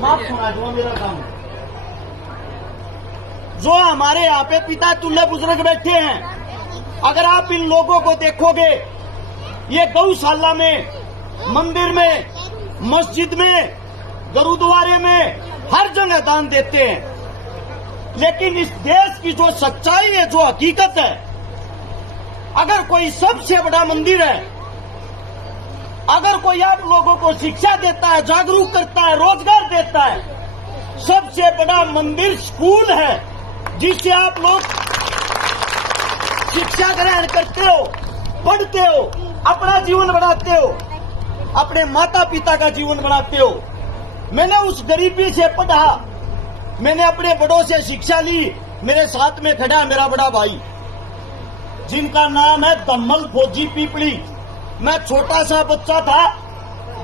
माफ सुना दो मेरा काम। जो हमारे यहाँ पे पिता तुल्य बुजुर्ग बैठे हैं, अगर आप इन लोगों को देखोगे, ये गौशाला में, मंदिर में, मस्जिद में, गुरुद्वारे में हर जगह दान देते हैं। लेकिन इस देश की जो सच्चाई है, जो हकीकत है, अगर कोई सबसे बड़ा मंदिर है, अगर कोई आप लोगों को शिक्षा देता है, जागरूक करता है, रोजगार देता है, सबसे बड़ा मंदिर स्कूल है, जिससे आप लोग शिक्षा ग्रहण करते हो, पढ़ते हो, अपना जीवन बनाते हो, अपने माता पिता का जीवन बनाते हो। मैंने उस गरीबी से पढ़ा, मैंने अपने बड़ों से शिक्षा ली। मेरे साथ में खड़ा है मेरा बड़ा भाई, जिनका नाम है दम्मल फौजी पीपली। मैं छोटा सा बच्चा था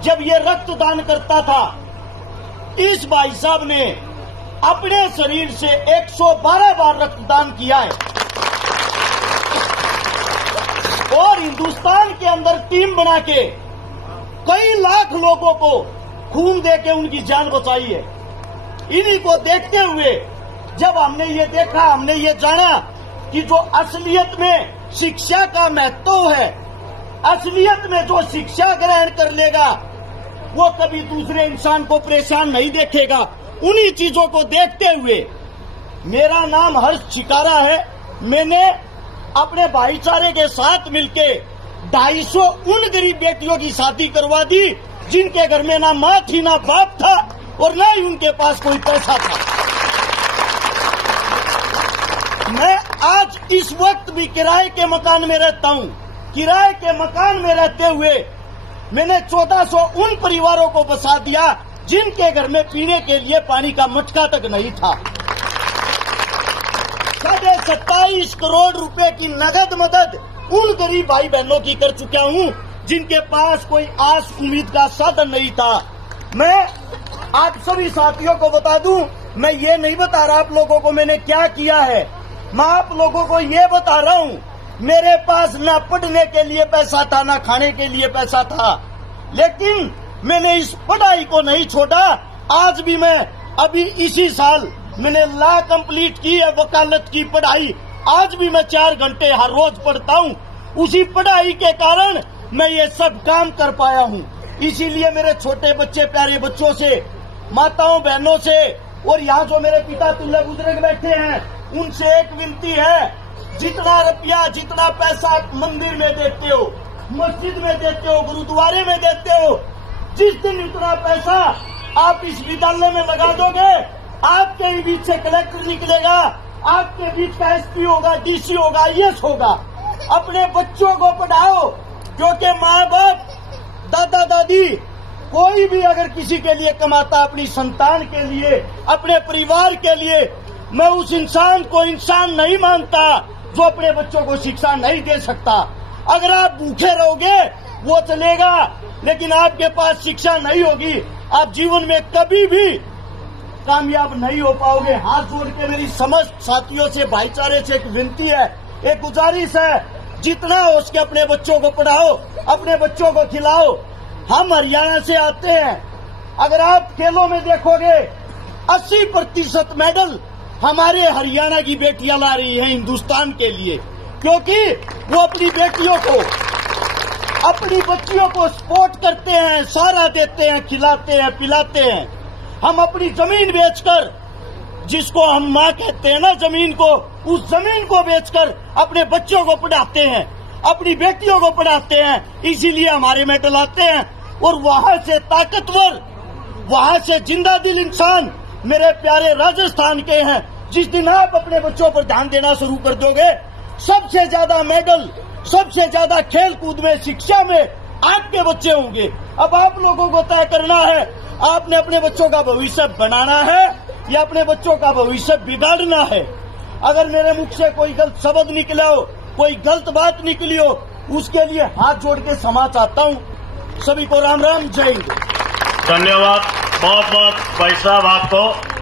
जब ये रक्तदान करता था। इस भाई साहब ने अपने शरीर से 112 बार रक्तदान किया है और हिंदुस्तान के अंदर टीम बना के कई लाख लोगों को खून दे के उनकी जान बचाई है। इन्हीं को देखते हुए जब हमने ये देखा, हमने ये जाना कि जो असलियत में शिक्षा का महत्व है, असलियत में जो शिक्षा ग्रहण कर लेगा वो कभी दूसरे इंसान को परेशान नहीं देखेगा। उन्हीं चीजों को देखते हुए मेरा नाम हर्ष चिकारा है। मैंने अपने भाईचारे के साथ मिलके 250 उन गरीब बेटियों की शादी करवा दी जिनके घर में ना माँ थी, ना बाप था और ना ही उनके पास कोई पैसा था। मैं आज इस वक्त भी किराए के मकान में रहता हूँ। किराए के मकान में रहते हुए मैंने 1400 उन परिवारों को बसा दिया जिनके घर में पीने के लिए पानी का मटका तक नहीं था। 27.5 करोड़ रुपए की नगद मदद उन गरीब भाई बहनों की कर चुका हूँ जिनके पास कोई आस उम्मीद का साधन नहीं था। मैं आप सभी साथियों को बता दूं, मैं ये नहीं बता रहा आप लोगों को मैंने क्या किया है। मैं आप लोगों को ये बता रहा हूँ, मेरे पास ना पढ़ने के लिए पैसा था, ना खाने के लिए पैसा था, लेकिन मैंने इस पढ़ाई को नहीं छोड़ा। आज भी मैं अभी इसी साल मैंने लॉ कंप्लीट की है, वकालत की पढ़ाई। आज भी मैं 4 घंटे हर रोज पढ़ता हूँ। उसी पढ़ाई के कारण मैं ये सब काम कर पाया हूँ। इसीलिए मेरे छोटे बच्चे, प्यारे बच्चों से, माताओं बहनों से और यहाँ जो मेरे पिता तुल्य बुजुर्ग बैठे हैं, उनसे एक विनती है, जितना रुपया, जितना पैसा मंदिर में देते हो, मस्जिद में देते हो, गुरुद्वारे में देते हो, जिस दिन इतना पैसा आप इस विद्यालय में लगा दोगे, आपके ही बीच से कलेक्टर निकलेगा, आपके बीच का एसपी होगा, डीसी होगा, आईएएस होगा। अपने बच्चों को पढ़ाओ, क्योंकि माँ बाप, दादा दादी, कोई भी अगर किसी के लिए कमाता, अपनी संतान के लिए, अपने परिवार के लिए, मैं उस इंसान को इंसान नहीं मानता जो अपने बच्चों को शिक्षा नहीं दे सकता। अगर आप भूखे रहोगे वो चलेगा, लेकिन आपके पास शिक्षा नहीं होगी, आप जीवन में कभी भी कामयाब नहीं हो पाओगे। हाथ जोड़ के मेरी समस्त साथियों से, भाईचारे से एक विनती है, एक गुजारिश है, जितना हो उसके अपने बच्चों को पढ़ाओ, अपने बच्चों को खिलाओ। हम हरियाणा से आते हैं, अगर आप खेलों में देखोगे 80% मेडल हमारे हरियाणा की बेटियां ला रही हैं हिंदुस्तान के लिए, क्योंकि वो अपनी बेटियों को, अपनी बच्चियों को सपोर्ट करते हैं, सहारा देते हैं, खिलाते हैं, पिलाते हैं। हम अपनी जमीन बेचकर, जिसको हम माँ कहते हैं ना जमीन को, उस जमीन को बेचकर अपने बच्चों को पढ़ाते हैं, अपनी बेटियों को पढ़ाते हैं। इसीलिए हमारे मेडल आते हैं और वहां से ताकतवर, वहां से जिंदा दिल इंसान मेरे प्यारे राजस्थान के हैं। जिस दिन आप अपने बच्चों पर ध्यान देना शुरू कर दोगे, सबसे ज्यादा मेडल, सबसे ज्यादा खेल कूद में, शिक्षा में आपके बच्चे होंगे। अब आप लोगों को तय करना है, आपने अपने बच्चों का भविष्य बनाना है या अपने बच्चों का भविष्य बिगाड़ना है। अगर मेरे मुख से कोई गलत शब्द निकला हो, कोई गलत बात निकली हो, उसके लिए हाथ जोड़ के क्षमा चाहता हूँ। सभी को राम राम, जय हिंद। धन्यवाद बहुत बहुत भाई साहब आपको।